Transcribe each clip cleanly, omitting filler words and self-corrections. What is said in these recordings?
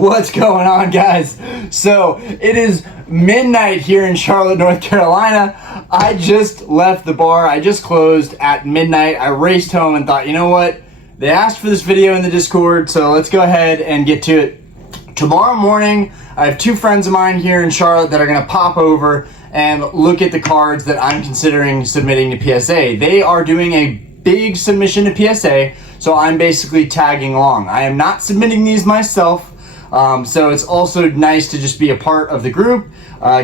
What's going on, guys? So it is midnight here in Charlotte, North Carolina. I just left the bar. I just closed at midnight. I raced home and thought, you know what? They asked for this video in the Discord, so let's go ahead and get to it. Tomorrow morning, I have two friends of mine here in Charlotte that are going to pop over and look at the cards that I'm considering submitting to PSA. They are doing a big submission to PSA, so I'm basically tagging along. I am not submitting these myself. So it's also nice to just be a part of the group,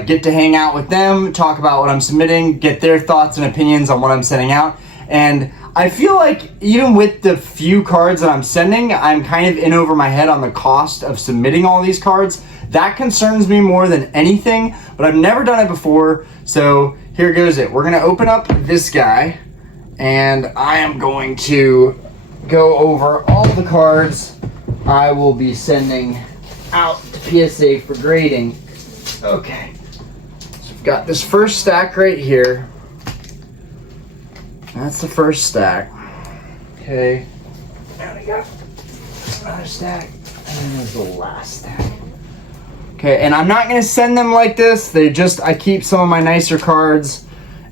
get to hang out with them, talk about what I'm submitting, get their thoughts and opinions on what I'm sending out. And I feel like even with the few cards that I'm sending, I'm kind of in over my head on the cost of submitting all these cards. That concerns me more than anything, but I've never done it before. So here goes it. We're gonna open up this guy and I am going to go over all the cards I will be sending out to PSA for grading. Okay, so we've got this first stack right here. That's the first stack. Okay, now we got another stack, and then there's the last stack. Okay, and I'm not gonna send them like this. I keep some of my nicer cards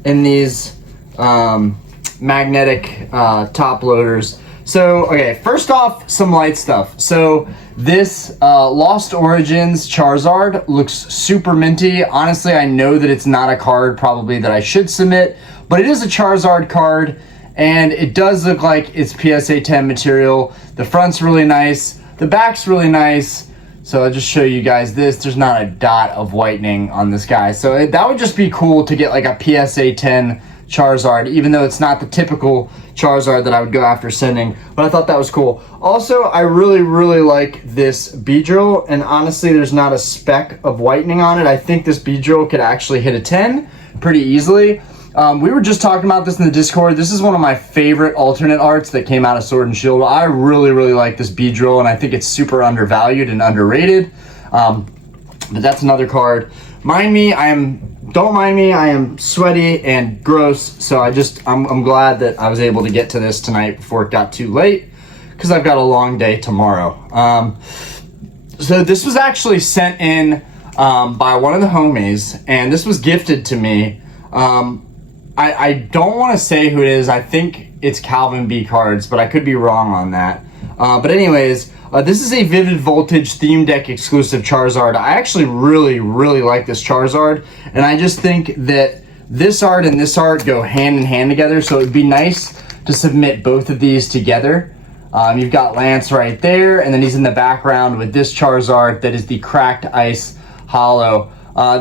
in these magnetic top loaders. So, okay, first off, some light stuff. So this Lost Origins Charizard looks super minty. Honestly, I know that it's not a card probably that I should submit, but it is a Charizard card, and it does look like it's PSA 10 material. The front's really nice. The back's really nice. So I'll just show you guys this. There's not a dot of whitening on this guy. So that would just be cool to get like a PSA 10 Charizard, even though it's not the typical Charizard that I would go after sending, but I thought that was cool. Also, I really like this Beedrill, and honestly, there's not a speck of whitening on it. I think this Beedrill could actually hit a 10 pretty easily. We were just talking about this in the Discord. This is one of my favorite alternate arts that came out of Sword and Shield. I really like this Beedrill, and I think it's super undervalued and underrated. But that's another card. Don't mind me, I am sweaty and gross, so I'm glad that I was able to get to this tonight before it got too late, because I've got a long day tomorrow. So this was actually sent in by one of the homies, and this was gifted to me. I don't want to say who it is. I think it's Calvin B Cards, but I could be wrong on that. But anyways, this is a Vivid Voltage Theme Deck exclusive Charizard. I actually really like this Charizard, and I just think that this art and this art go hand in hand together, so it'd be nice to submit both of these together. You've got Lance right there, and then he's in the background with this Charizard that is the Cracked Ice Hollow.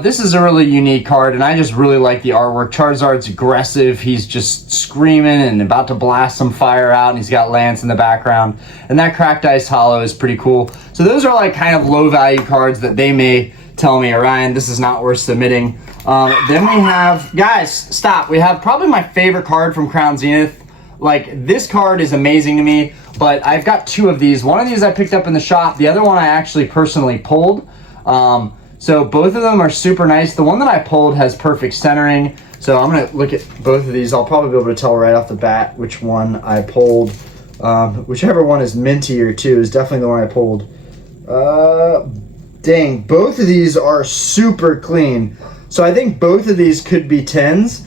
This is a really unique card, and I just really like the artwork. Charizard's aggressive. He's just screaming and about to blast some fire out, and he's got Lance in the background. And that Cracked Ice Hollow is pretty cool. So those are like kind of low-value cards that they may tell me, Orion, this is not worth submitting. Then we have, guys, stop. We have probably my favorite card from Crown Zenith. Like, this card is amazing to me, but I've got two of these. One of these I picked up in the shop. The other one I actually personally pulled. So both of them are super nice. The one that I pulled has perfect centering. So I'm gonna look at both of these. I'll probably be able to tell right off the bat which one I pulled. Whichever one is mintier too is definitely the one I pulled. Dang, both of these are super clean. So I think both of these could be 10s.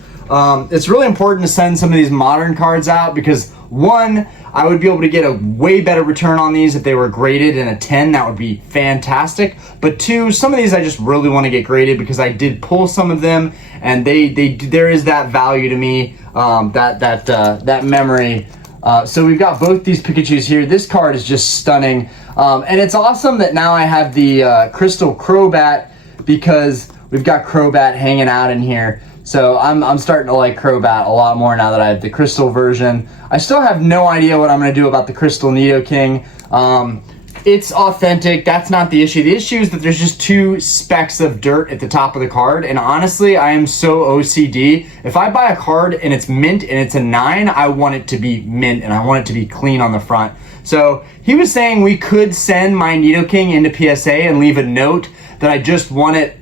It's really important to send some of these modern cards out because one, I would be able to get a way better return on these if they were graded in a 10. That would be fantastic. But two, some of these I just really want to get graded because I did pull some of them, and there is that value to me, that memory. So we've got both these Pikachus here. This card is just stunning, and it's awesome that now I have the Crystal Crobat because we've got Crobat hanging out in here. So I'm starting to like Crobat a lot more now that I have the Crystal version. I still have no idea what I'm going to do about the Crystal Nidoking. It's authentic. That's not the issue. The issue is that there's just two specks of dirt at the top of the card. And honestly, I am so OCD. If I buy a card and it's mint and it's a 9, I want it to be mint and I want it to be clean on the front. So he was saying we could send my Nidoking into PSA and leave a note that I just want it.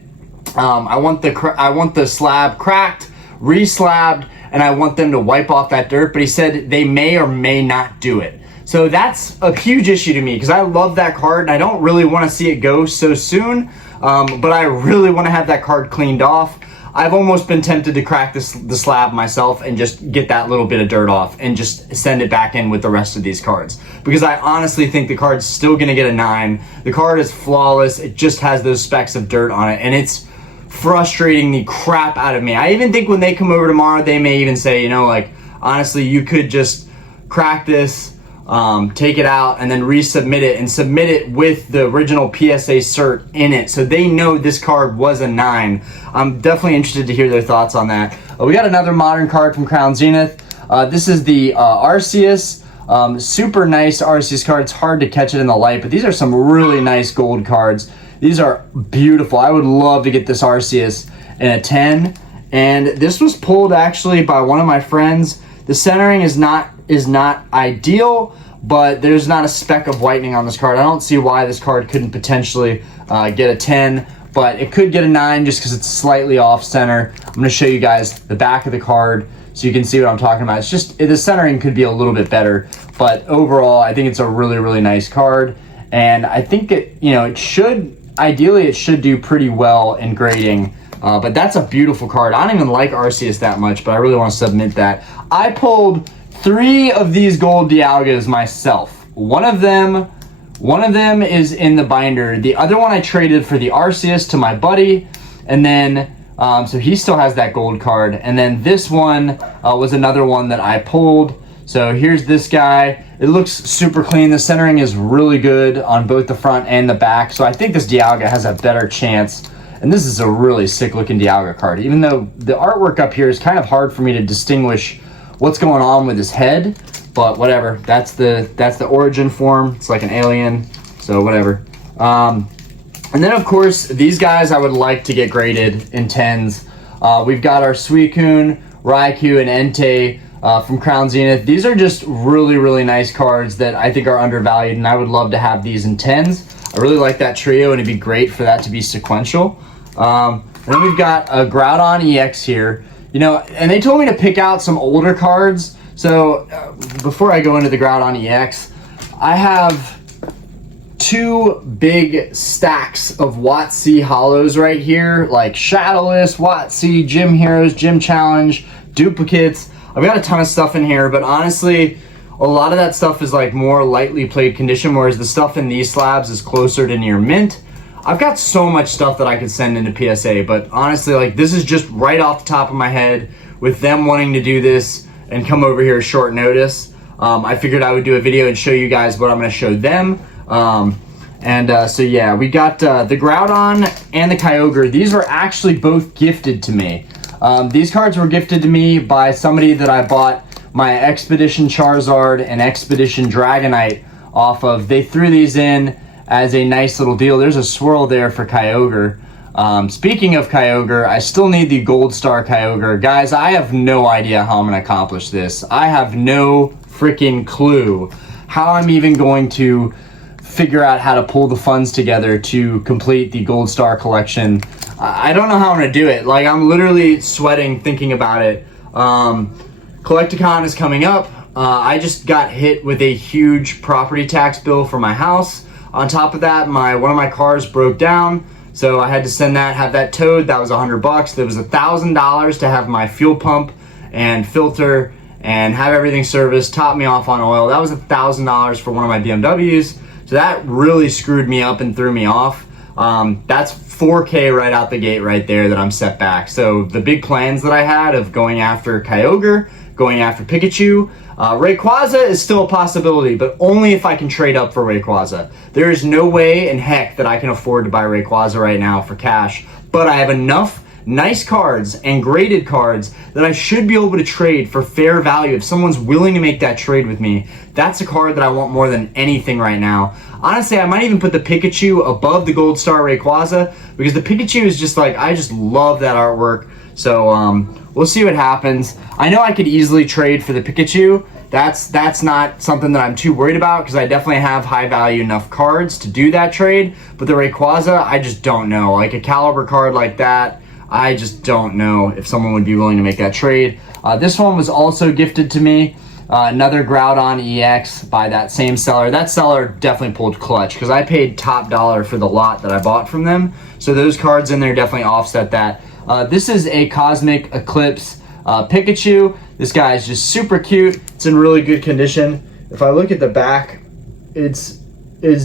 I want the slab cracked, re-slabbed, and I want them to wipe off that dirt, but he said they may or may not do it. So that's a huge issue to me because I love that card and I don't really want to see it go so soon, but I really want to have that card cleaned off. I've almost been tempted to crack the slab myself and just get that little bit of dirt off and just send it back in with the rest of these cards. Because I honestly think the card's still gonna get a 9. The card is flawless, it just has those specks of dirt on it, and it's frustrating the crap out of me. I even think when they come over tomorrow, they may even say, you know, like, honestly, you could just crack this, take it out, and then resubmit it and submit it with the original PSA cert in it, so they know this card was a 9. I'm definitely interested to hear their thoughts on that. We got another modern card from Crown Zenith. This is the Arceus. Super nice Arceus card. It's hard to catch it in the light, but these are some really nice gold cards. These are beautiful. I would love to get this Arceus in a 10, and this was pulled actually by one of my friends. The centering is not ideal, but there's not a speck of whitening on this card. I don't see why this card couldn't potentially get a 10, but it could get a 9 just because it's slightly off center. I'm going to show you guys the back of the card so you can see what I'm talking about. It's just, the centering could be a little bit better, but overall, I think it's a really, really nice card, and I think it, you know, it should, ideally, it should do pretty well in grading. But that's a beautiful card. I don't even like Arceus that much, but I really want to submit that. I pulled 3 of these gold Dialgas myself. One of them is in the binder. The other one I traded for the Arceus to my buddy, and then so he still has that gold card. And then this one was another one that I pulled. So here's this guy. It looks super clean. The centering is really good on both the front and the back. So I think this Dialga has a better chance. And this is a really sick looking Dialga card. Even though the artwork up here is kind of hard for me to distinguish what's going on with his head, but whatever. That's the origin form. It's like an alien, so whatever. And then of course these guys I would like to get graded in 10s. We've got our Suicune, Raikou, and Entei from Crown Zenith. These are just really, really nice cards that I think are undervalued, and I would love to have these in 10s. I really like that trio, and it'd be great for that to be sequential. And then we've got a Groudon EX here. You know, and they told me to pick out some older cards. So before I go into the Groudon EX, I have 2 big stacks of WotC Hollows right here, like Shadowless, WotC, Gym Heroes, Gym Challenge, duplicates. I've got a ton of stuff in here, but honestly, a lot of that stuff is like more lightly played condition, whereas the stuff in these slabs is closer to near mint. I've got so much stuff that I could send into PSA, but honestly, like, this is just right off the top of my head with them wanting to do this and come over here short notice. I figured I would do a video and show you guys what I'm going to show them. So yeah, we got the Groudon and the Kyogre. These were actually both gifted to me. These cards were gifted to me by somebody that I bought my Expedition Charizard and Expedition Dragonite off of. They threw these in as a nice little deal. There's a swirl there for Kyogre. Speaking of Kyogre, I still need the Gold Star Kyogre. Guys, I have no idea how I'm going to accomplish this. I have no freaking clue how I'm even going to figure out how to pull the funds together to complete the Gold Star collection. I don't know how I'm going to do it. Like, I'm literally sweating thinking about it. Collecticon is coming up. I just got hit with a huge property tax bill for my house. On top of that, one of my cars broke down, so I had to have that towed. That was $100. There was $1,000 to have my fuel pump and filter and have everything serviced, top me off on oil. That was $1,000 for one of my BMWs. So that really screwed me up and threw me off. That's $4K right out the gate right there that I'm set back. So the big plans that I had of going after Kyogre, going after Pikachu, Rayquaza is still a possibility, but only if I can trade up for Rayquaza. There is no way in heck that I can afford to buy Rayquaza right now for cash, but I have enough nice cards and graded cards that I should be able to trade for fair value. If someone's willing to make that trade with me, that's a card that I want more than anything right now. Honestly, I might even put the Pikachu above the Gold Star Rayquaza, because the Pikachu is just like, I just love that artwork. So we'll see what happens. I know I could easily trade for the Pikachu. That's not something that I'm too worried about, because I definitely have high value enough cards to do that trade. But the Rayquaza, I just don't know. Like a caliber card like that, I just don't know if someone would be willing to make that trade. This one was also gifted to me. Another Groudon EX by that same seller. That seller definitely pulled clutch because I paid top dollar for the lot that I bought from them. So those cards in there definitely offset that. This is a Cosmic Eclipse Pikachu. This guy is just super cute. It's in really good condition. If I look at the back, it's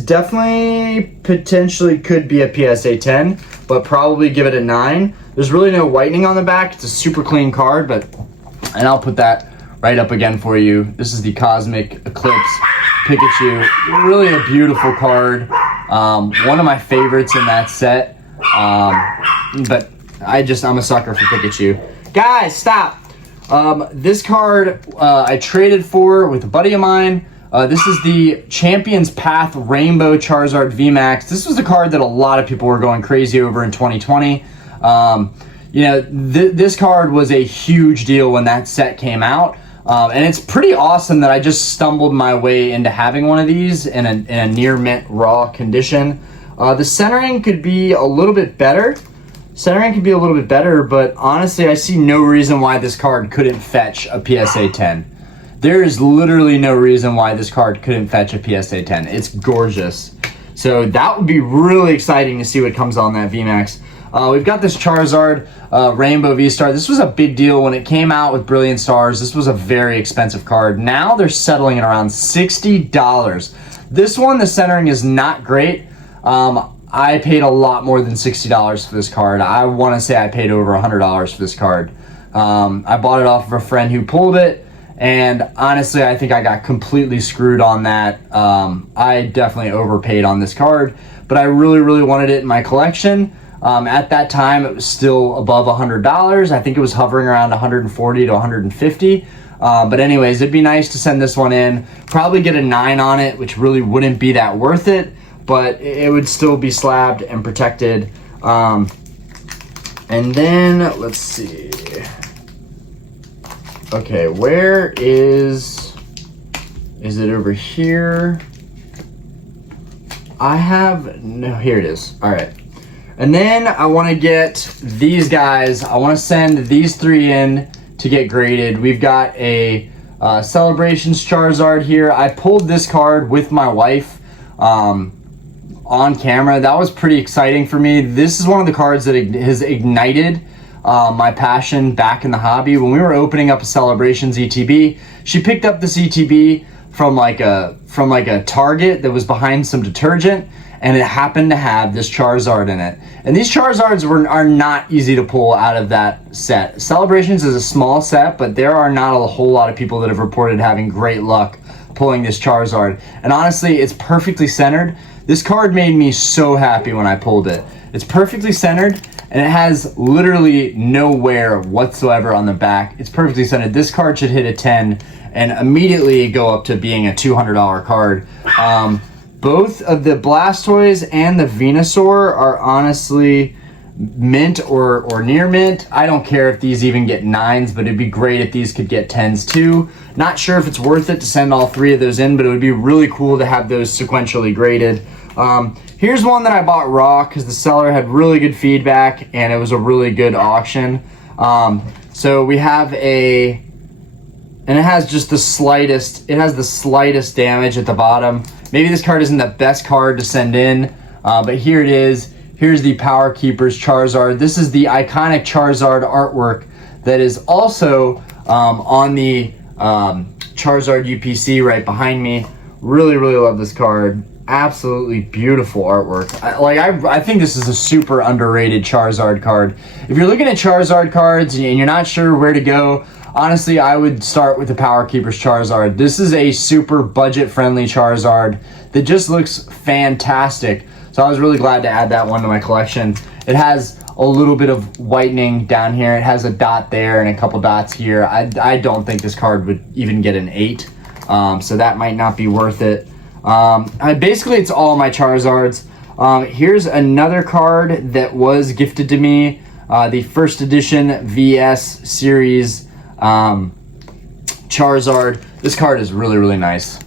definitely potentially could be a PSA 10, but probably give it a 9. There's really no whitening on the back. It's a super clean card, and I'll put that right up again for you. This is the Cosmic Eclipse Pikachu. Really a beautiful card. One of my favorites in that set. But I'm a sucker for Pikachu. Guys, stop. This card I traded for with a buddy of mine. This is the Champions Path Rainbow Charizard VMAX. This was a card that a lot of people were going crazy over in 2020. This card was a huge deal when that set came out. And it's pretty awesome that I just stumbled my way into having one of these in a near mint raw condition. The centering could be a little bit better. But honestly, I see no reason why this card couldn't fetch a PSA 10. There is literally no reason why this card couldn't fetch a PSA 10. It's gorgeous. So that would be really exciting to see what comes on that VMAX. We've got this Charizard Rainbow V-Star. This was a big deal when it came out with Brilliant Stars. This was a very expensive card. Now they're settling at around $60. This one, the centering is not great. I paid a lot more than $60 for this card. I want to say I paid over $100 for this card. I bought it off of a friend who pulled it, and honestly, I think I got completely screwed on that. I definitely overpaid on this card, but I really, really wanted it in my collection. At that time, it was still above $100. I think it was hovering around $140 to $150. But anyways, it'd be nice to send this one in. Probably get a 9 on it, which really wouldn't be that worth it, but it would still be slabbed and protected. And then, let's see. Okay, where is it over here? Here it is. All right. And then I want to get these guys. I want to send these 3 in to get graded. We've got a Celebrations Charizard here. I pulled this card with my wife on camera. That was pretty exciting for me. This is one of the cards that has ignited my passion back in the hobby. When we were opening up a Celebrations ETB, she picked up this ETB from like a Target that was behind some detergent, and it happened to have this Charizard in it. And these Charizards are not easy to pull out of that set. Celebrations is a small set, but there are not a whole lot of people that have reported having great luck pulling this Charizard. And honestly, it's perfectly centered. This card made me so happy when I pulled it. It's perfectly centered, and it has literally no wear whatsoever on the back. It's perfectly centered. This card should hit a 10 and immediately go up to being a $200 card. Both of the Blastoise and the Venusaur are honestly mint or near mint. I don't care if these even get 9s, but it'd be great if these could get 10s too. Not sure if it's worth it to send all 3 of those in, but it would be really cool to have those sequentially graded. Here's one that I bought raw because the seller had really good feedback and it was a really good auction. So we have and it has just the slightest damage at the bottom. Maybe this card isn't the best card to send in, but here it is. Here's the Power Keepers Charizard. This is the iconic Charizard artwork that is also on the Charizard UPC right behind me. Really, really love this card. Absolutely beautiful artwork. I think this is a super underrated Charizard card. If you're looking at Charizard cards and you're not sure where to go, honestly, I would start with the Power Keepers Charizard. This is a super budget-friendly Charizard that just looks fantastic. So I was really glad to add that one to my collection. It has a little bit of whitening down here. It has a dot there and a couple dots here. I don't think this card would even get an 8, so that might not be worth it. Basically, it's all my Charizards. Here's another card that was gifted to me, the first edition VS series Charizard. This card is really, really nice.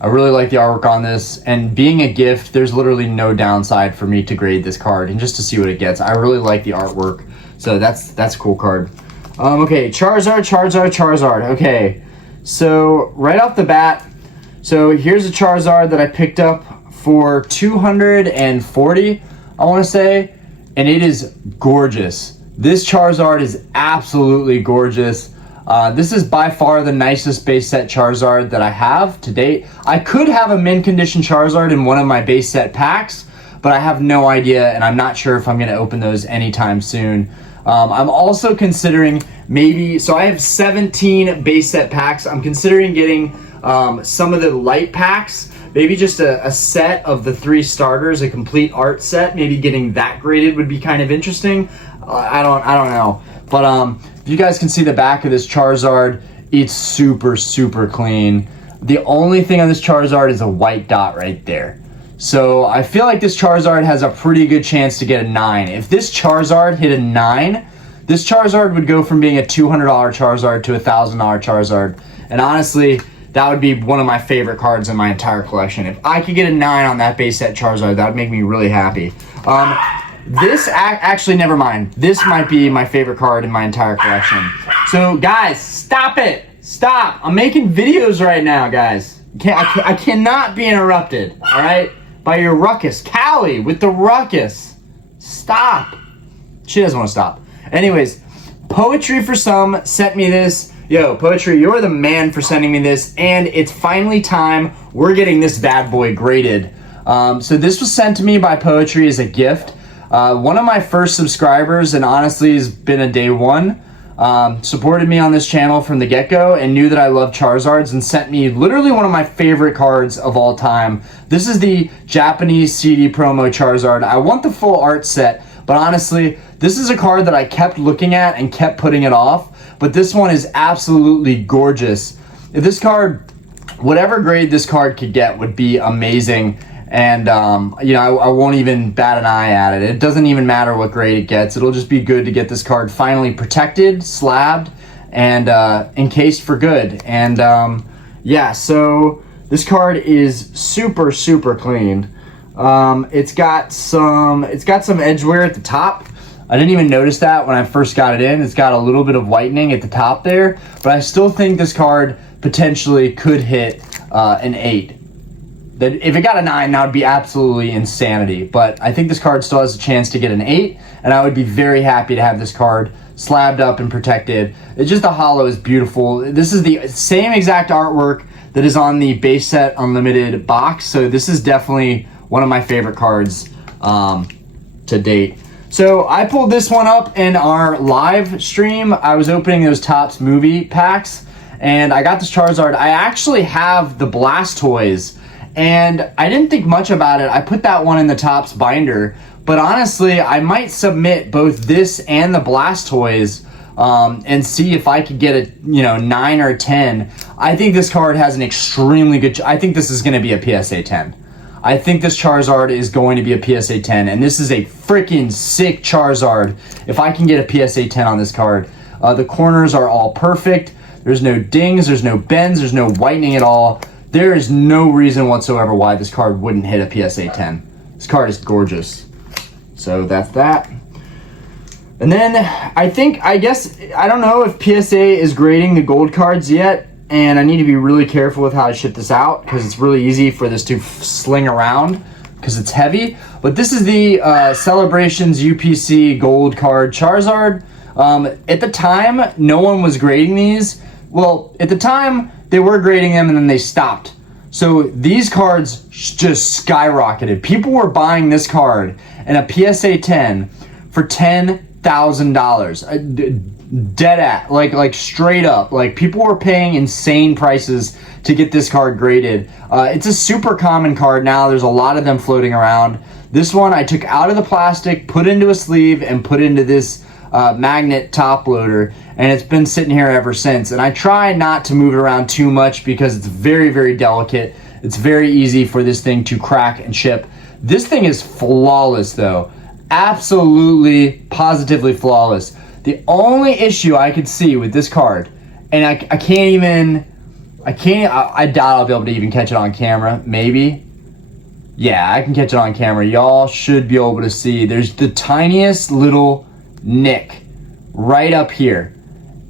I really like the artwork on this, and being a gift, there's literally no downside for me to grade this card and just to see what it gets. I really like the artwork. So that's a cool card. Okay, Charizard. Okay, so right off the bat, so here's a Charizard that I picked up for 240, I want to say, and it is gorgeous. This Charizard is absolutely gorgeous. This is by far the nicest base set Charizard that I have to date. I could have a mint condition Charizard in one of my base set packs, but I have no idea, and I'm not sure if I'm going to open those anytime soon. I'm also considering maybe, so I have 17 base set packs. I'm considering getting some of the light packs, maybe just a set of the 3 starters, a complete art set. Maybe getting that graded would be kind of interesting. I don't know. But if you guys can see the back of this Charizard, it's super, super clean. The only thing on this Charizard is a white dot right there. So I feel like this Charizard has a pretty good chance to get a 9. If this Charizard hit a 9, this Charizard would go from being a $200 Charizard to a $1,000 Charizard. And honestly, that would be one of my favorite cards in my entire collection. If I could get a 9 on that base set Charizard, that would make me really happy. Actually, never mind. This might be my favorite card in my entire collection. So guys, stop it. Stop. I'm making videos right now, guys. I cannot be interrupted, all right? By your ruckus. Callie with the ruckus. Stop. She doesn't want to stop. Anyways, Poetry for Some sent me this. Yo, Poetry, you're the man for sending me this, and it's finally time. We're getting this bad boy graded. So this was sent to me by Poetry as a gift. One of my first subscribers, and honestly has been a day one, supported me on this channel from the get-go and knew that I love Charizards and sent me literally one of my favorite cards of all time. This is the Japanese CD promo Charizard. I want the full art set, but honestly, this is a card that I kept looking at and kept putting it off, but this one is absolutely gorgeous. If this card, whatever grade this card could get would be amazing. And, you know, I won't even bat an eye at it. It doesn't even matter what grade it gets. It'll just be good to get this card finally protected, slabbed, and encased for good. And, yeah, so this card is super, super clean. It's got some edge wear at the top. I didn't even notice that when I first got it in. It's got a little bit of whitening at the top there. But I still think this card potentially could hit an 8. That if it got a 9, that would be absolutely insanity. But I think this card still has a chance to get an 8, and I would be very happy to have this card slabbed up and protected. It's just the holo is beautiful. This is the same exact artwork that is on the base set unlimited box, so this is definitely one of my favorite cards to date. So I pulled this one up in our live stream. I was opening those Topps movie packs, and I got this Charizard. I actually have the Blastoise, and I didn't think much about it. I put that one in the Topps binder, but honestly, I might submit both this and the Blastoise and see if I could get a 9 or 10. I think this card has an extremely good. I think this is going to be a PSA 10. I think this Charizard is going to be a PSA 10, and this is a freaking sick Charizard. If I can get a PSA 10 on this card, the corners are all perfect. There's no dings, there's no bends, there's no whitening at all. There is no reason whatsoever why this card wouldn't hit a PSA 10. This card is gorgeous. So that's that. And then I don't know if PSA is grading the gold cards yet, and I need to be really careful with how I ship this out because it's really easy for this to sling around because it's heavy. But this is the Celebrations UPC gold card Charizard. At the time, no one was grading these. Well, at the time, they were grading them and then they stopped. So these cards just skyrocketed. People were buying this card and a PSA 10 for $10,000. Dead at, like straight up. Like people were paying insane prices to get this card graded. It's a super common card now. There's a lot of them floating around. This one I took out of the plastic, put into a sleeve, and put into this magnet top loader, and it's been sitting here ever since. And I try not to move it around too much because it's very, very delicate. It's very easy for this thing to crack and chip. This thing is flawless though. Absolutely, positively flawless. The only issue I could see with this card, and I doubt I'll be able to even catch it on camera. Maybe. Yeah, I can catch it on camera. Y'all should be able to see. There's the tiniest little nick right up here.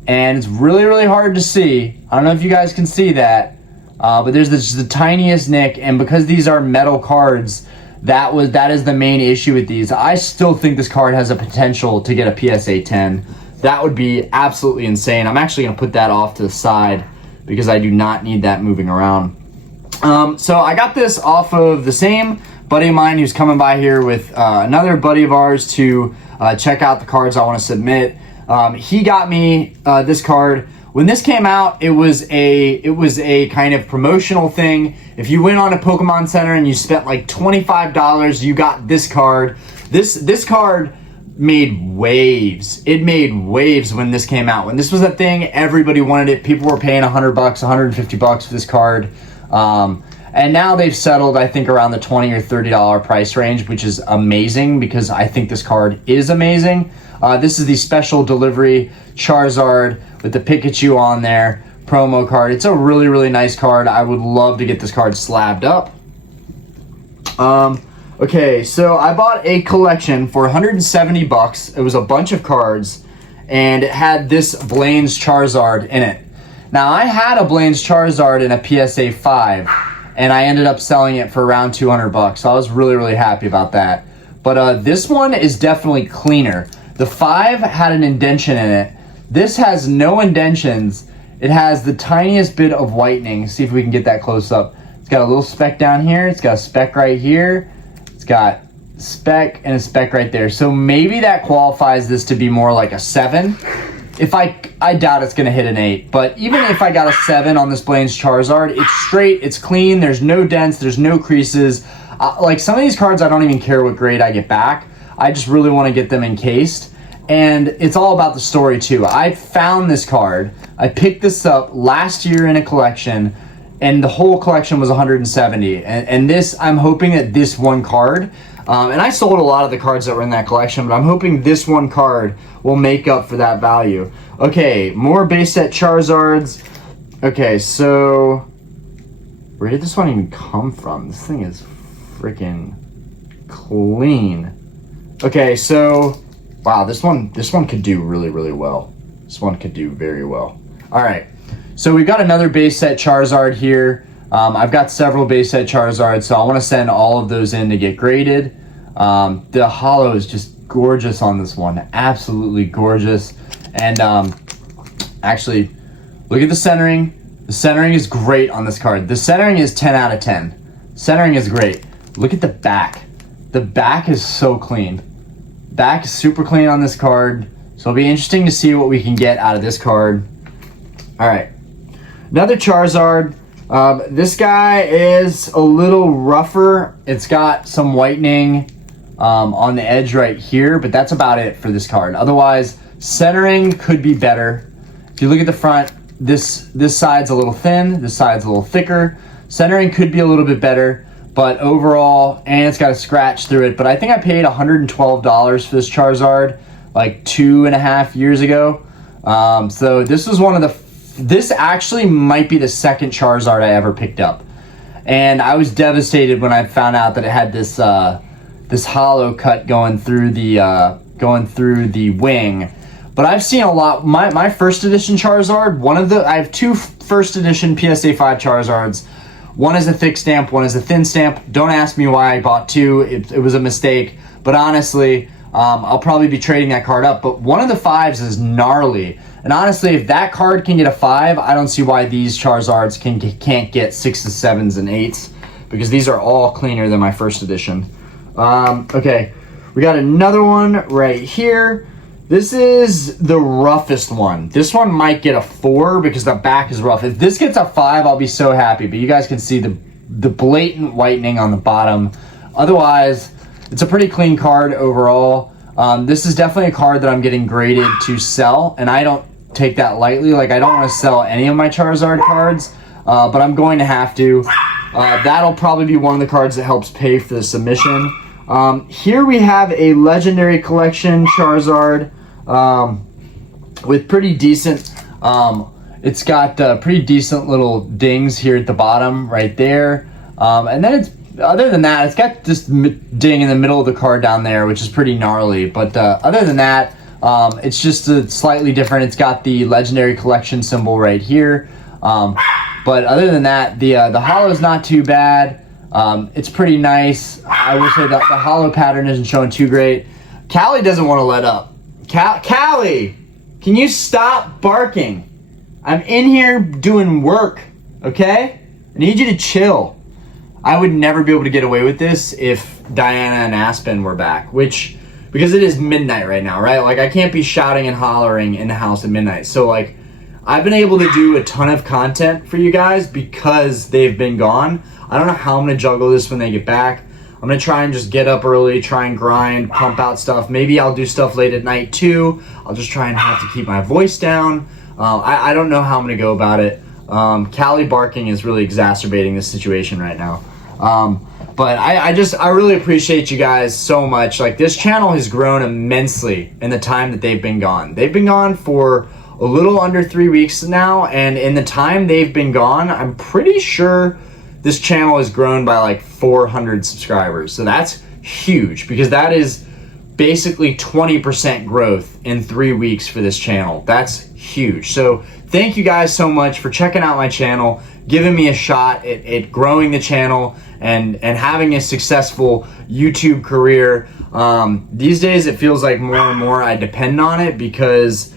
And it's really, really hard to see. I don't know if you guys can see that, but there's the tiniest nick, and because these are metal cards, that is the main issue with these. I still think this card has a potential to get a PSA 10. That would be absolutely insane. I'm actually going to put that off to the side because I do not need that moving around. So I got this off of the same buddy of mine who's coming by here with another buddy of ours to check out the cards I want to submit. He got me this card. When this came out, it was a kind of promotional thing. If you went on a Pokemon Center and you spent like $25, you got this card. This card made waves. It made waves when this came out. When this was a thing, everybody wanted it. People were paying $100, $150 for this card. And now they've settled, I think, around the $20 or $30 price range, which is amazing because I think this card is amazing. This is the special delivery Charizard with the Pikachu on there promo card. It's a really, really nice card. I would love to get this card slabbed up. Okay, so I bought a collection for $170. It was a bunch of cards, and it had this Blaine's Charizard in it. Now, I had a Blaine's Charizard in a PSA 5, and I ended up selling it for around $200. So I was really, really happy about that. But this one is definitely cleaner. The 5 had an indention in it. This has no indentions. It has the tiniest bit of whitening. See if we can get that close up. It's got a little speck down here. It's got a speck right here. It's got speck and a speck right there. So maybe that qualifies this to be more like a 7. I doubt it's going to hit an 8. But even if I got a 7 on this Blaine's Charizard, it's straight, it's clean, there's no dents, there's no creases. Like some of these cards, I don't even care what grade I get back. I just really want to get them encased. And it's all about the story too. I found this card. I picked this up last year in a collection, and the whole collection was $170. And this, I'm hoping that this one card, and I sold a lot of the cards that were in that collection, but I'm hoping this one card will make up for that value. Okay, more base set Charizards. Okay, so where did this one even come from? This thing is freaking clean. Okay, so wow, this one could do really, really well. This one could do very well. All right, so we've got another base set Charizard here. I've got several base set Charizards, so I want to send all of those in to get graded. The holo is just gorgeous on this one, absolutely gorgeous. And actually, look at the centering. The centering is great on this card. The centering is 10 out of 10. Centering is great. Look at the back. The back is so clean. Back is super clean on this card. So it'll be interesting to see what we can get out of this card. All right, another Charizard. This guy is a little rougher. It's got some whitening on the edge right here, but that's about it for this card. Otherwise, centering could be better. If you look at the front, this side's a little thin, this side's a little thicker. Centering could be a little bit better, but overall, and it's got a scratch through it. But I think I paid $112 for this Charizard like 2.5 years ago. So this was one of the. This actually might be the second Charizard I ever picked up, and I was devastated when I found out that it had this this hollow cut going through the wing. But I've seen a lot. My first edition Charizard, I have two first edition PSA 5 Charizards. One is a thick stamp, one is a thin stamp. Don't ask me why I bought two. It was a mistake. But honestly, I'll probably be trading that card up. But one of the 5s is gnarly. And honestly, if that card can get a 5, I don't see why these Charizards can't get 6s, 7s, and 8s. Because these are all cleaner than my first edition. Okay, we got another one right here. This is the roughest one. This one might get a 4 because the back is rough. If this gets a 5, I'll be so happy. But you guys can see the blatant whitening on the bottom. Otherwise, it's a pretty clean card overall. This is definitely a card that I'm getting graded to sell, and I don't take that lightly. Like, I don't want to sell any of my Charizard cards, but I'm going to have to. That'll probably be one of the cards that helps pay for the submission. Here we have a Legendary Collection Charizard with pretty decent, it's got pretty decent little dings here at the bottom right there. And then other than that, it's got this ding in the middle of the card down there, which is pretty gnarly. But other than that, It's just a slightly different. It's got the legendary collection symbol right here. But other than that, the holo is not too bad. It's pretty nice. I will say that the holo pattern isn't showing too great. Callie doesn't want to let up. Callie, can you stop barking? I'm in here doing work, okay? I need you to chill. I would never be able to get away with this if Diana and Aspen were back, because it is midnight right now, right? Like, I can't be shouting and hollering in the house at midnight. So, like, I've been able to do a ton of content for you guys because they've been gone. I don't know how I'm going to juggle this when they get back. I'm going to try and just get up early, try and grind, pump out stuff. Maybe I'll do stuff late at night too. I'll just try and have to keep my voice down. I don't know how I'm going to go about it. Callie barking is really exacerbating this situation right now. But I really appreciate you guys so much. Like, this channel has grown immensely in the time that they've been gone. They've been gone for a little under 3 weeks now, and in the time they've been gone, I'm pretty sure this channel has grown by like 400 subscribers. So that's huge, because that is basically 20% growth in 3 weeks for this channel. That's huge. So thank you guys so much for checking out my channel, giving me a shot at growing the channel and having a successful YouTube career. These days it feels like more and more I depend on it, because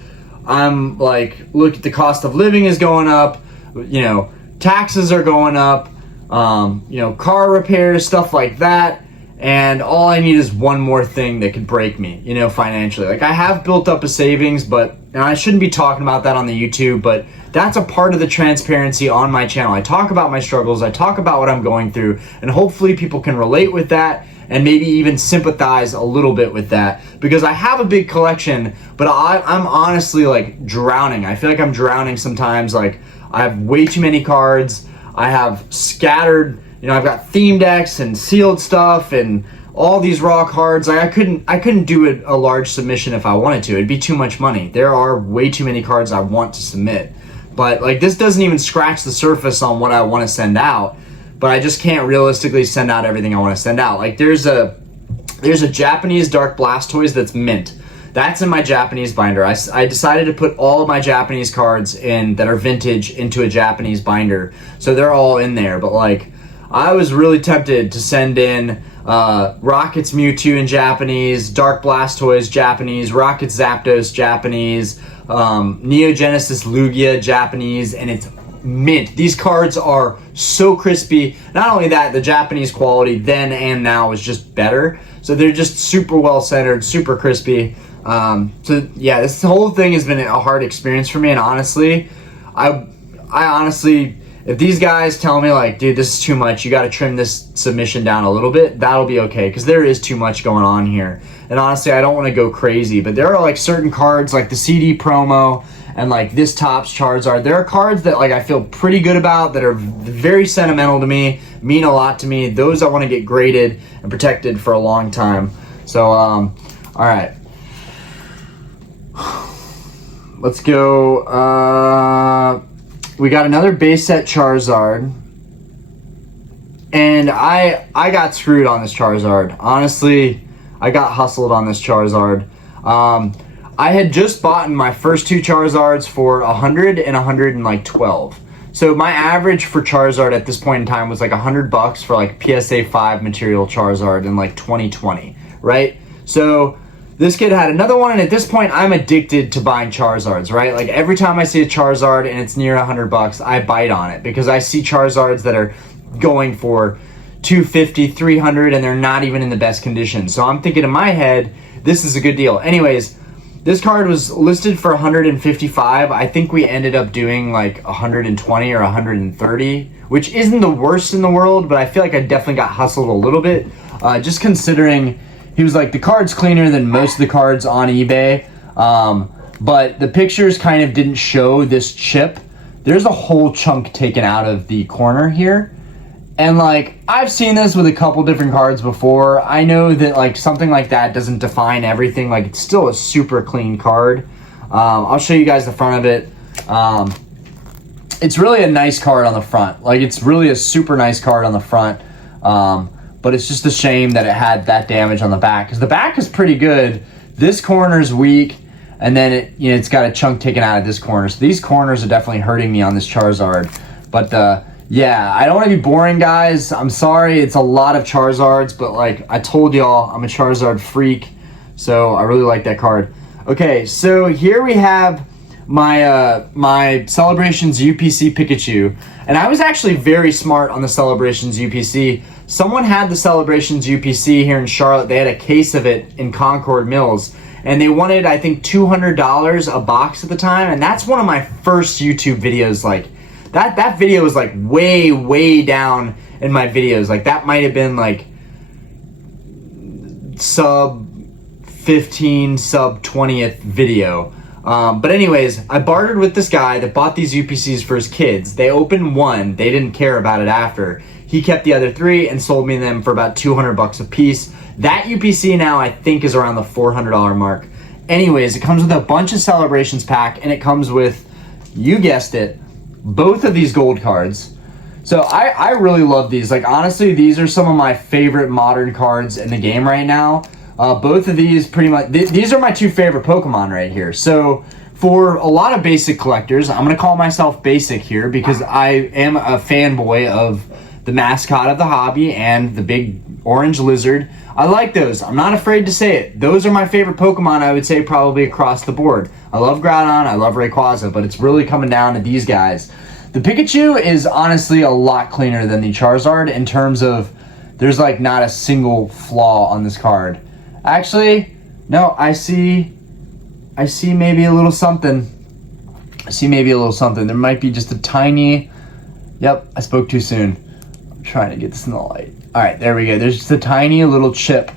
I'm like, look, at the cost of living is going up, you know, taxes are going up, you know, car repairs, stuff like that. And all I need is one more thing that could break me, you know, financially. Like, I have built up a savings, and I shouldn't be talking about that on the YouTube, but that's a part of the transparency on my channel. I talk about my struggles, I talk about what I'm going through, and hopefully people can relate with that and maybe even sympathize a little bit with that, because I have a big collection, but I'm honestly like drowning. I feel like I'm drowning sometimes. Like, I have way too many cards. I have scattered, you know, I've got theme decks and sealed stuff and all these raw cards. Like, I couldn't do a large submission if I wanted to. It'd be too much money. There are way too many cards I want to submit. But like, this doesn't even scratch the surface on what I want to send out. But I just can't realistically send out everything I want to send out. Like, there's a Japanese Dark Blastoise that's mint. That's in my Japanese binder. I decided to put all of my Japanese cards that are vintage into a Japanese binder. So they're all in there. But like, I was really tempted to send in Rocket's Mewtwo in Japanese, Dark Blastoise Japanese, Rocket Zapdos Japanese, Neo Genesis Lugia Japanese, and it's mint. These cards are so crispy. Not only that, the Japanese quality then and now is just better. So they're just super well centered, super crispy. So yeah, this whole thing has been a hard experience for me, and honestly, I honestly, if these guys tell me like, dude, this is too much, you got to trim this submission down a little bit, that'll be okay, because there is too much going on here. And honestly, I don't want to go crazy, but there are like certain cards, like the CD promo and like this Topps Charizard. There are cards that like I feel pretty good about, that are very sentimental to me, mean a lot to me. Those I want to get graded and protected for a long time. So, all right. Let's go. We got another base set Charizard. And I got screwed on this Charizard. Honestly, I got hustled on this Charizard. I had just bought my first two Charizards for 100 and 112. So my average for Charizard at this point in time was like $100 for like PSA 5 material Charizard in like 2020, right? So this kid had another one, and at this point I'm addicted to buying Charizards, right? Like, every time I see a Charizard and it's near $100, I bite on it, because I see Charizards that are going for $250, $300, and they're not even in the best condition. So I'm thinking in my head, this is a good deal. Anyways, this card was listed for $155. I think we ended up doing like $120 or $130, which isn't the worst in the world, but I feel like I definitely got hustled a little bit, just considering he was like, the card's cleaner than most of the cards on eBay, but the pictures kind of didn't show this chip. There's a whole chunk taken out of the corner here. And like, I've seen this with a couple different cards before. I know that like something like that doesn't define everything. Like, it's still a super clean card. I'll show you guys the front of it. It's really a nice card on the front. Like, it's really a super nice card on the front. But it's just a shame that it had that damage on the back, because the back is pretty good. This corner's weak. and then it's got a chunk taken out of this corner. So these corners are definitely hurting me on this Charizard. But yeah, I don't want to be boring, guys. I'm sorry, it's a lot of Charizards, but like I told y'all, I'm a Charizard freak, so I really like that card. Okay, so here we have my my Celebrations UPC Pikachu, and I was actually very smart on the Celebrations UPC. Someone had the Celebrations UPC here in Charlotte. They had a case of it in Concord Mills, and they wanted, I think, $200 a box at the time, and that's one of my first YouTube videos. Like that video was like way down in my videos. Like that might have been like sub 15, sub 20th video. But anyways, I bartered with this guy that bought these UPCs for his kids. They opened one, they didn't care about it after. He kept the other three and sold me them for about 200 bucks a piece. That UPC now I think is around the $400 mark. Anyways, it comes with a bunch of Celebrations pack, and it comes with, you guessed it, both of these gold cards. So I really love these. Like honestly, these are some of my favorite modern cards in the game right now. Both of these pretty much, these are my two favorite Pokemon right here. So for a lot of basic collectors, I'm going to call myself basic here because I am a fanboy of the mascot of the hobby and the big orange lizard. I like those. I'm not afraid to say it. Those are my favorite Pokemon, I would say, probably across the board. I love Groudon, I love Rayquaza, but it's really coming down to these guys. The Pikachu is honestly a lot cleaner than the Charizard in terms of there's like not a single flaw on this card. Actually, no, I see maybe a little something. I see maybe a little something. There might be just a tiny, yep, I spoke too soon. I'm trying to get this in the light. All right, there we go. There's just a tiny little chip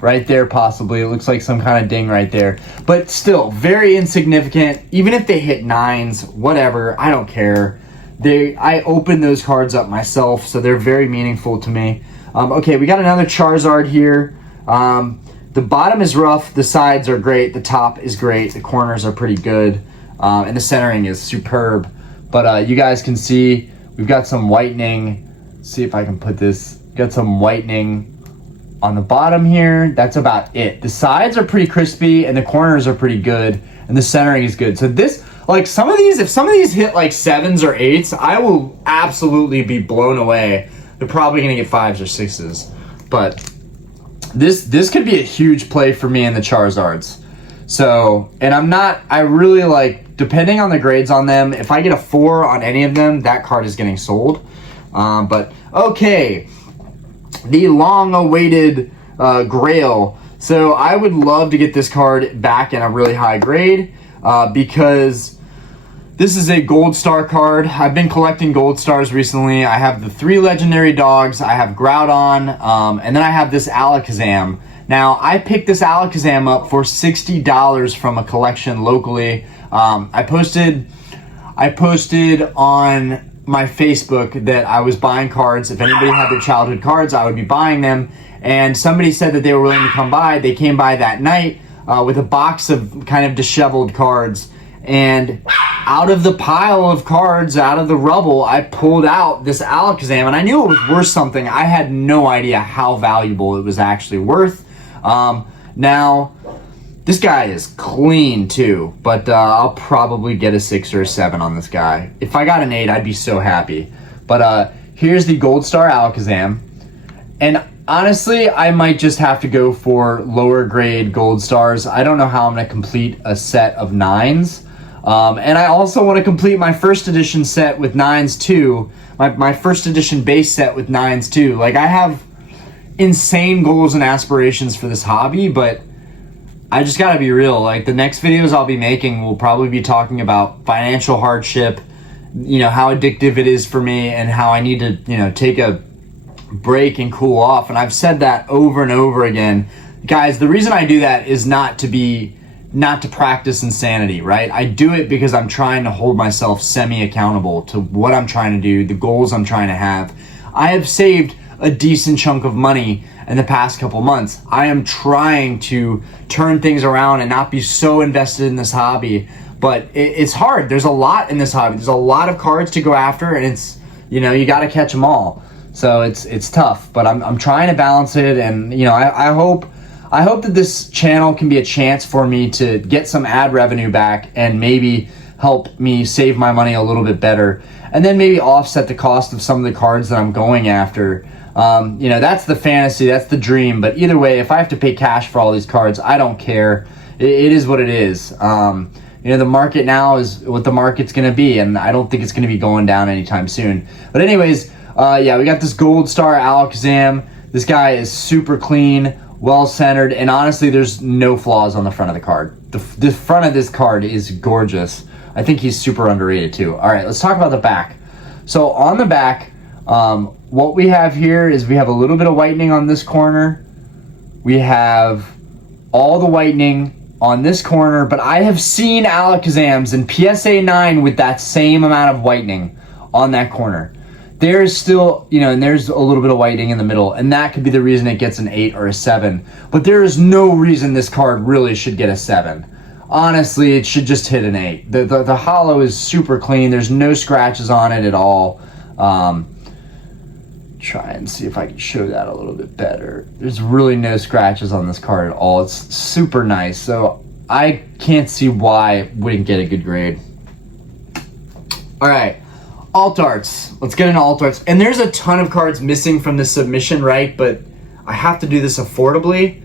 right there, possibly. It looks like some kind of ding right there. But still, very insignificant. Even if they hit 9s, whatever, I don't care. I open those cards up myself, so they're very meaningful to me. Okay, we got another Charizard here. The bottom is rough, the sides are great, the top is great, the corners are pretty good, and the centering is superb. But you guys can see we've got some whitening. Let's see if I can put this. Got some whitening on the bottom here. That's about it. The sides are pretty crispy and the corners are pretty good, and the centering is good. So this, like some of these, if some of these hit like 7s or 8s, I will absolutely be blown away. They're probably gonna get 5s or 6s, but this could be a huge play for me in the Charizards. So, and I really like, depending on the grades on them, if I get a 4 on any of them, that card is getting sold. But okay, the long-awaited Grail. So I would love to get this card back in a really high grade because this is a gold star card. I've been collecting gold stars recently. I have the 3 legendary dogs. I have Groudon, and then I have this Alakazam. Now, I picked this Alakazam up for $60 from a collection locally. I posted on my Facebook that I was buying cards. If anybody had their childhood cards, I would be buying them. And somebody said that they were willing to come by. They came by that night with a box of kind of disheveled cards. And out of the pile of cards, out of the rubble, I pulled out this Alakazam, and I knew it was worth something. I had no idea how valuable it was actually worth. Now, this guy is clean too, but I'll probably get a 6 or a 7 on this guy. If I got an 8, I'd be so happy. But here's the Gold Star Alakazam, and honestly, I might just have to go for lower grade Gold Stars. I don't know how I'm going to complete a set of 9s. And I also want to complete my first edition set with 9s too. My first edition base set with 9s too. Like, I have insane goals and aspirations for this hobby, but I just gotta be real. Like, the next videos I'll be making will probably be talking about financial hardship, you know, how addictive it is for me, and how I need to, you know, take a break and cool off. And I've said that over and over again. Guys, the reason I do that is not to practice insanity, right? I do it because I'm trying to hold myself semi-accountable to what I'm trying to do, the goals I'm trying to have. I have saved a decent chunk of money in the past couple months. I am trying to turn things around and not be so invested in this hobby, but it's hard. There's a lot in this hobby. There's a lot of cards to go after, and it's, you know, you got to catch them all. So it's tough, but I'm trying to balance it, and you know, I hope I hope that this channel can be a chance for me to get some ad revenue back and maybe help me save my money a little bit better, and then maybe offset the cost of some of the cards that I'm going after. You know, that's the fantasy, that's the dream, but either way, if I have to pay cash for all these cards, I don't care. It is what it is. You know, the market now is what the market's going to be, and I don't think it's going to be going down anytime soon. But anyways, yeah, we got this Gold Star Alakazam. This guy is super clean, well-centered, and honestly, there's no flaws on the front of the card. The front of this card is gorgeous. I think he's super underrated too. All right, let's talk about the back. So on the back, what we have here is we have a little bit of whitening on this corner. We have all the whitening on this corner, but I have seen Alakazams in PSA 9 with that same amount of whitening on that corner. There's still, you know, and there's a little bit of whitening in the middle, and that could be the reason it gets an 8 or a 7. But there is no reason this card really should get a 7. Honestly, it should just hit an 8. The holo is super clean. There's no scratches on it at all. Try and see if I can show that a little bit better. There's really no scratches on this card at all. It's super nice. So I can't see why it wouldn't get a good grade. All right. Alt arts. Let's get into alt arts. And there's a ton of cards missing from this submission, right? But I have to do this affordably,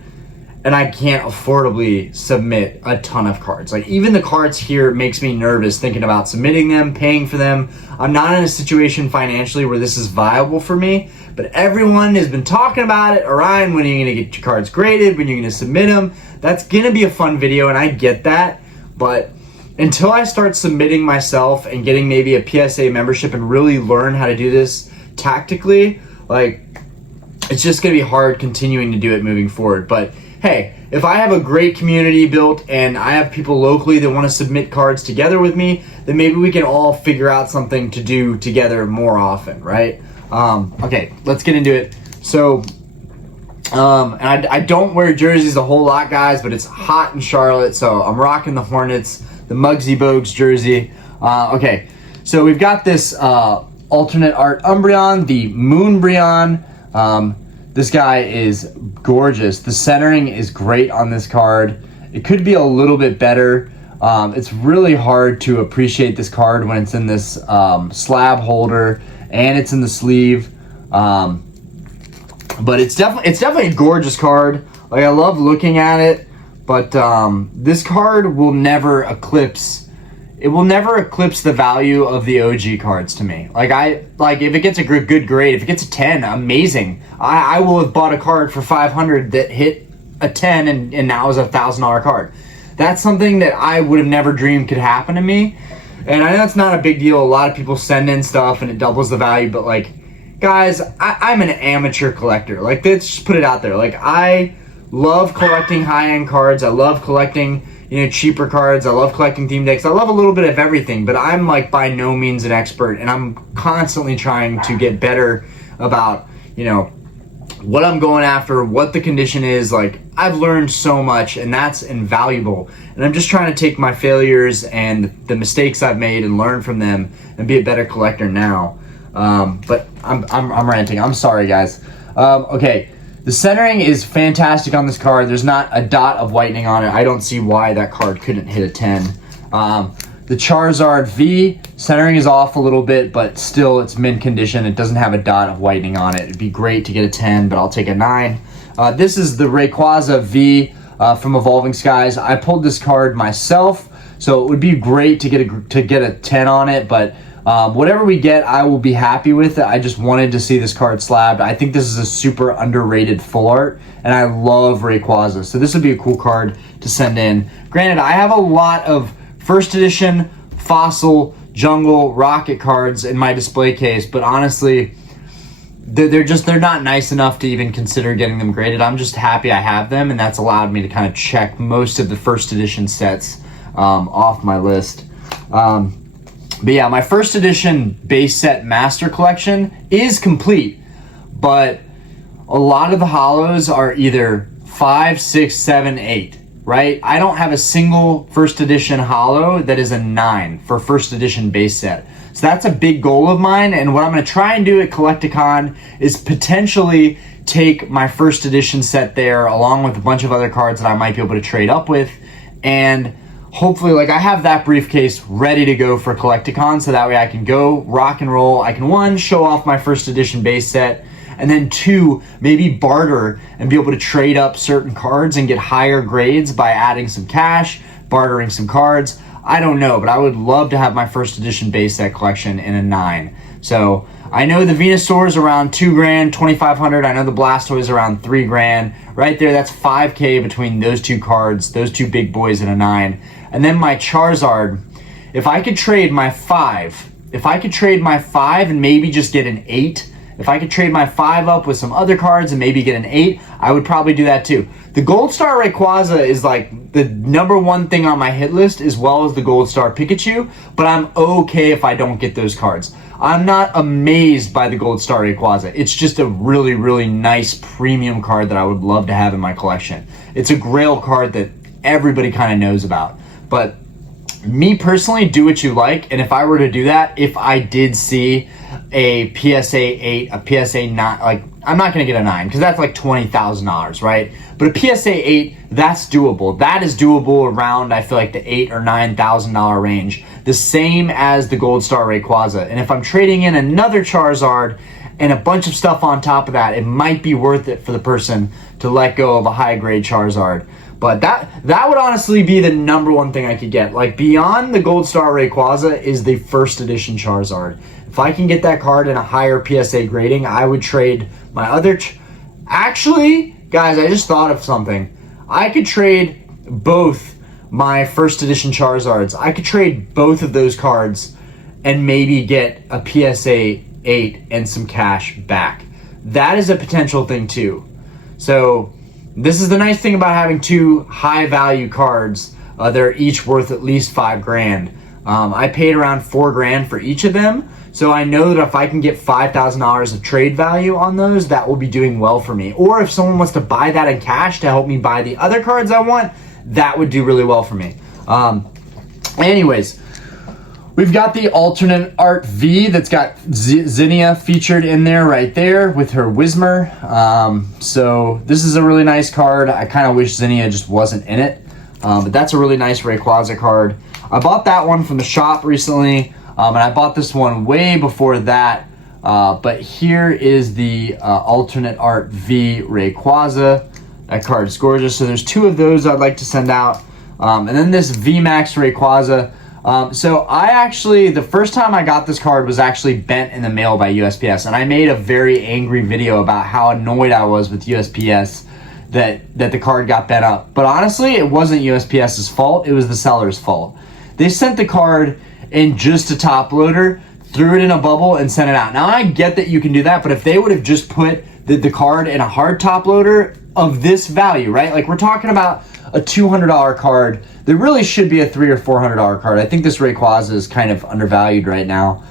and I can't affordably submit a ton of cards. Like, even the cards here makes me nervous thinking about submitting them, paying for them. I'm not in a situation financially where this is viable for me, but everyone has been talking about it. Orion, when are you going to get your cards graded? When are you going to submit them? That's going to be a fun video, and I get that, but until I start submitting myself and getting maybe a PSA membership and really learn how to do this tactically, like, it's just going to be hard continuing to do it moving forward. But hey, if I have a great community built and I have people locally that want to submit cards together with me, then maybe we can all figure out something to do together more often, right? Okay, let's get into it. So, and I don't wear jerseys a whole lot, guys, but it's hot in Charlotte, so I'm rocking the Hornets, the Muggsy Bogues jersey. Okay, so we've got this alternate art Umbreon, the Moonbreon. This guy is gorgeous. The centering is great on this card. It could be a little bit better. It's really hard to appreciate this card when it's in this slab holder and it's in the sleeve. But it's definitely a gorgeous card. Like, I love looking at it. But this card will never eclipse. It will never eclipse the value of the OG cards to me. Like, if it gets a good grade, if it gets a 10, amazing. I will have bought a card for 500 that hit a 10 and now is a $1,000 card. That's something that I would have never dreamed could happen to me. And I know it's not a big deal. A lot of people send in stuff and it doubles the value, but like, guys, I'm an amateur collector. Like, let's just put it out there. Like, I love collecting high-end cards. I love collecting, you know, cheaper cards. I love collecting theme decks. I love a little bit of everything, but I'm like by no means an expert, and I'm constantly trying to get better about, you know, what I'm going after, what the condition is. Like, I've learned so much, and that's invaluable. And I'm just trying to take my failures and the mistakes I've made and learn from them and be a better collector now. But I'm ranting. I'm sorry, guys. Okay. The centering is fantastic on this card. There's not a dot of whitening on it. I don't see why that card couldn't hit a 10. The Charizard V, centering is off a little bit, but still it's mint condition. It doesn't have a dot of whitening on it. It'd be great to get a 10, but I'll take a 9. This is the Rayquaza V from Evolving Skies. I pulled this card myself, so it would be great to get a 10 on it, but whatever we get, I will be happy with it. I just wanted to see this card slabbed. I think this is a super underrated full art, and I love Rayquaza, so this would be a cool card to send in. Granted, I have a lot of first edition, fossil, jungle, rocket cards in my display case, but honestly, they're not nice enough to even consider getting them graded. I'm just happy I have them, and that's allowed me to kind of check most of the first edition sets off my list. But yeah, my first edition base set master collection is complete, but a lot of the holos are either 5, 6, 7, 8, right? I don't have a single first edition holo that is a 9 for first edition base set. So that's a big goal of mine. And what I'm going to try and do at Collecticon is potentially take my first edition set there along with a bunch of other cards that I might be able to trade up with. And hopefully, like, I have that briefcase ready to go for Collecticon, so that way I can go rock and roll. I can, one, show off my first edition base set, and then two, maybe barter and be able to trade up certain cards and get higher grades by adding some cash, bartering some cards. I don't know, but I would love to have my first edition base set collection in a 9. So I know the Venusaur is around $2 grand, 2,500. I know the Blastoise around $3 grand. Right there, that's $5K between those two cards, those two big boys in a 9. And then my Charizard, if I could trade my 5, and maybe just get an 8, if I could trade my 5 up with some other cards and maybe get an 8, I would probably do that too. The Gold Star Rayquaza is like the #1 thing on my hit list, as well as the Gold Star Pikachu, but I'm okay if I don't get those cards. I'm not amazed by the Gold Star Rayquaza. It's just a really, really nice premium card that I would love to have in my collection. It's a grail card that everybody kind of knows about. But me personally, do what you like, and if I were to do that, if I did see a PSA 8, a PSA 9, like, I'm not going to get a 9 because that's like $20,000, right? But a PSA 8, that's doable. That is doable around, I feel like, the $8,000 or $9,000 range. The same as the Gold Star Rayquaza. And if I'm trading in another Charizard and a bunch of stuff on top of that, it might be worth it for the person to let go of a high-grade Charizard. But that would honestly be the #1 thing I could get. Like, beyond the Gold Star Rayquaza is the first edition Charizard. If I can get that card in a higher PSA grading, I would trade my other... Actually, guys, I just thought of something. I could trade both my first edition Charizards. I could trade both of those cards and maybe get a PSA 8 and some cash back. That is a potential thing too. So this is the nice thing about having two high value cards. They're each worth at least $5 grand. I paid around $4 grand for each of them. So I know that if I can get $5,000 of trade value on those, that will be doing well for me. Or if someone wants to buy that in cash to help me buy the other cards I want, that would do really well for me. Anyways, we've got the alternate art V that's got Zinnia featured in there right there with her Whismur. So this is a really nice card. I kind of wish Zinnia just wasn't in it. But that's a really nice Rayquaza card. I bought that one from the shop recently. And I bought this one way before that. But here is the alternate art V Rayquaza. That card is gorgeous. So there's 2 of those I'd like to send out. And then this VMAX Rayquaza. So I actually, the first time I got this card was actually bent in the mail by USPS. And I made a very angry video about how annoyed I was with USPS that the card got bent up. But honestly, it wasn't USPS's fault. It was the seller's fault. They sent the card in just a top loader, threw it in a bubble, and sent it out. Now, I get that you can do that, but if they would have just put the card in a hard top loader of this value, right? Like, we're talking about a $200 card. There really should be a $300 or $400 card. I think this Rayquaza is kind of undervalued right now.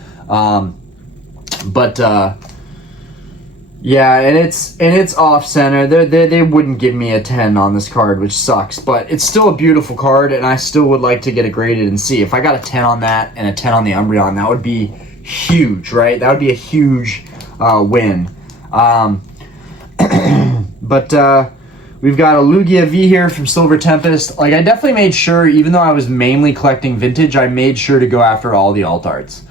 Yeah, and it's off center. They wouldn't give me a 10 on this card, which sucks. But it's still a beautiful card, and I still would like to get it graded and see. If I got a 10 on that and a 10 on the Umbreon, that would be huge, right? That would be a huge win. But we've got a Lugia V here from Silver Tempest. Like, I definitely made sure, even though I was mainly collecting vintage, I made sure to go after all the alt arts.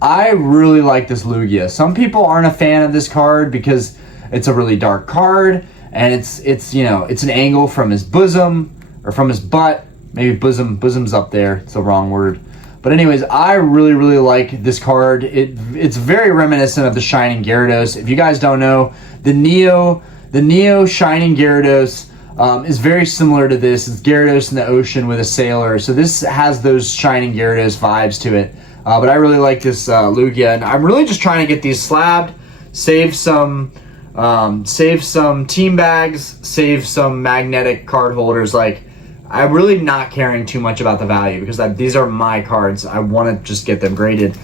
I really like this Lugia. Some people aren't a fan of this card because it's a really dark card, and it's you know, it's an angle from his bosom or from his butt. Maybe bosom's up there. It's the wrong word. But anyways, I really, really like this card. It's very reminiscent of the Shining Gyarados. If you guys don't know, the Neo Shining Gyarados is very similar to this. It's Gyarados in the ocean with a sailor. So this has those Shining Gyarados vibes to it. But I really like this Lugia, and I'm really just trying to get these slabbed, save some team bags, save some magnetic card holders. Like, I'm really not caring too much about the value because these are my cards. I want to just get them graded.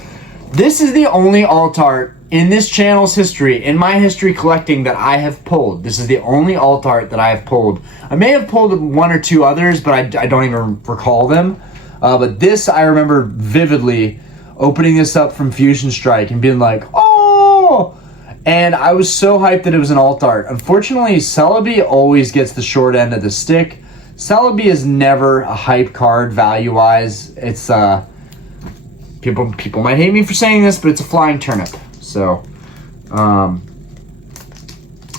This is the only alt art in this channel's history, in my history collecting, that I have pulled. This is the only alt art that I have pulled. I may have pulled 1 or 2 others, but I don't even recall them. But this I remember vividly opening this up from Fusion Strike and being like, oh! And I was so hyped that it was an alt art. Unfortunately, Celebi always gets the short end of the stick. Celebi is never a hype card value-wise. It's, people might hate me for saying this, but it's a flying turnip. So,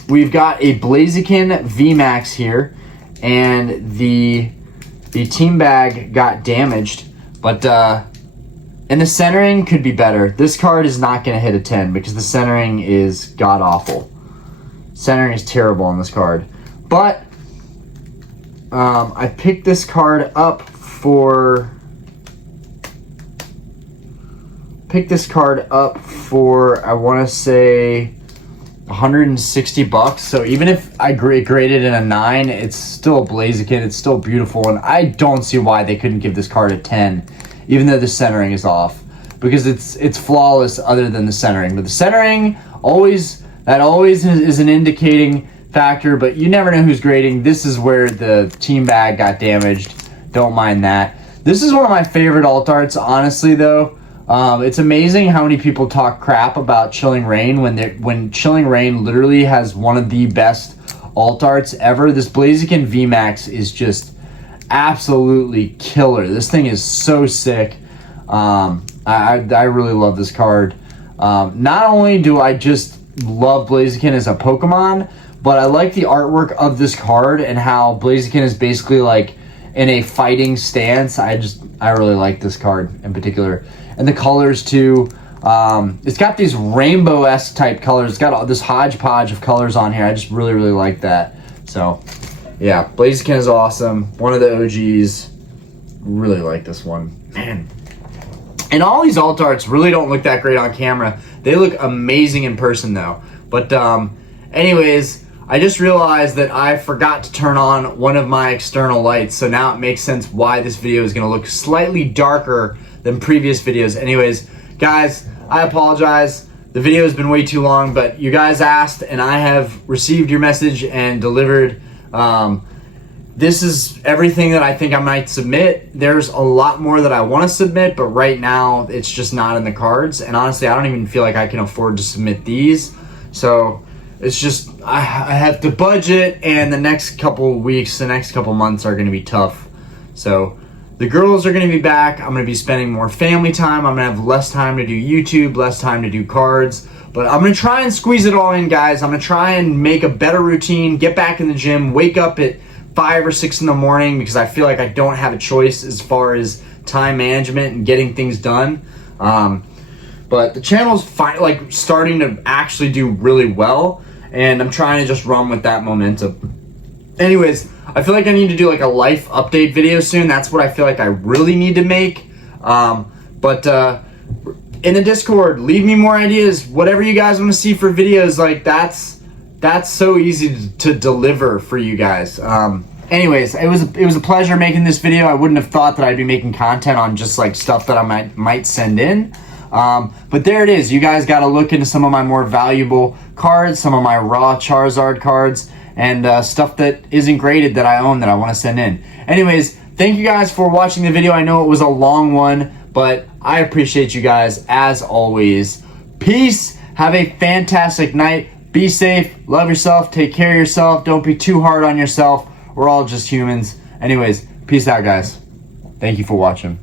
we've got a Blaziken VMAX here, and the team bag got damaged, but and the centering could be better. This card is not going to hit a 10 because the centering is god-awful. Centering is terrible on this card. But I picked this card up for... I want to say 160 bucks. So even if I graded it a 9, it's still a Blaziken. It's still beautiful, and I don't see why they couldn't give this card a 10, even though the centering is off, because it's flawless other than the centering. But the centering always is an indicating factor, but you never know who's grading. This is where the team bag got damaged. Don't mind that. This is one of my favorite alt arts, honestly, though. It's amazing how many people talk crap about Chilling Reign when Chilling Reign literally has one of the best alt arts ever. This Blaziken VMAX is just absolutely killer. This thing is so sick. I really love this card. Not only do I just love Blaziken as a Pokemon, but I like the artwork of this card and how Blaziken is basically like in a fighting stance. I really like this card in particular. And the colors too. It's got these rainbow-esque type colors. It's got all this hodgepodge of colors on here. I just really, really like that. So, yeah, Blaziken is awesome. One of the OGs. Really like this one. Man. And all these alt arts really don't look that great on camera. They look amazing in person, though. But, anyways, I just realized that I forgot to turn on one of my external lights. So now it makes sense why this video is going to look slightly darker than previous videos. Anyways, guys, I apologize. The video has been way too long, but you guys asked and I have received your message and delivered. This is everything that I think I might submit. There's a lot more that I want to submit, but right now it's just not in the cards. And honestly, I don't even feel like I can afford to submit these. So it's just, I have to budget, and the next couple weeks, the next couple months are going to be tough. So the girls are going to be back. I'm going to be spending more family time. I'm going to have less time to do YouTube, less time to do cards. But I'm going to try and squeeze it all in, guys. I'm going to try and make a better routine, get back in the gym, wake up at 5 or 6 in the morning, because I feel like I don't have a choice as far as time management and getting things done. But the channel's starting to actually do really well, and I'm trying to just run with that momentum. Anyways, I feel like I need to do like a life update video soon. That's what I feel like I really need to make. But in the Discord, leave me more ideas. Whatever you guys want to see for videos, like that's so easy to deliver for you guys. Anyways, it was a pleasure making this video. I wouldn't have thought that I'd be making content on just like stuff that I might send in. But there it is. You guys got to look into some of my more valuable cards, some of my raw Charizard cards, and stuff that isn't graded that I own that I want to send in. Anyways, thank you guys for watching the video. I know it was a long one, but I appreciate you guys as always. Peace. Have a fantastic night. Be safe. Love yourself. Take care of yourself. Don't be too hard on yourself. We're all just humans. Anyways, peace out, guys. Thank you for watching.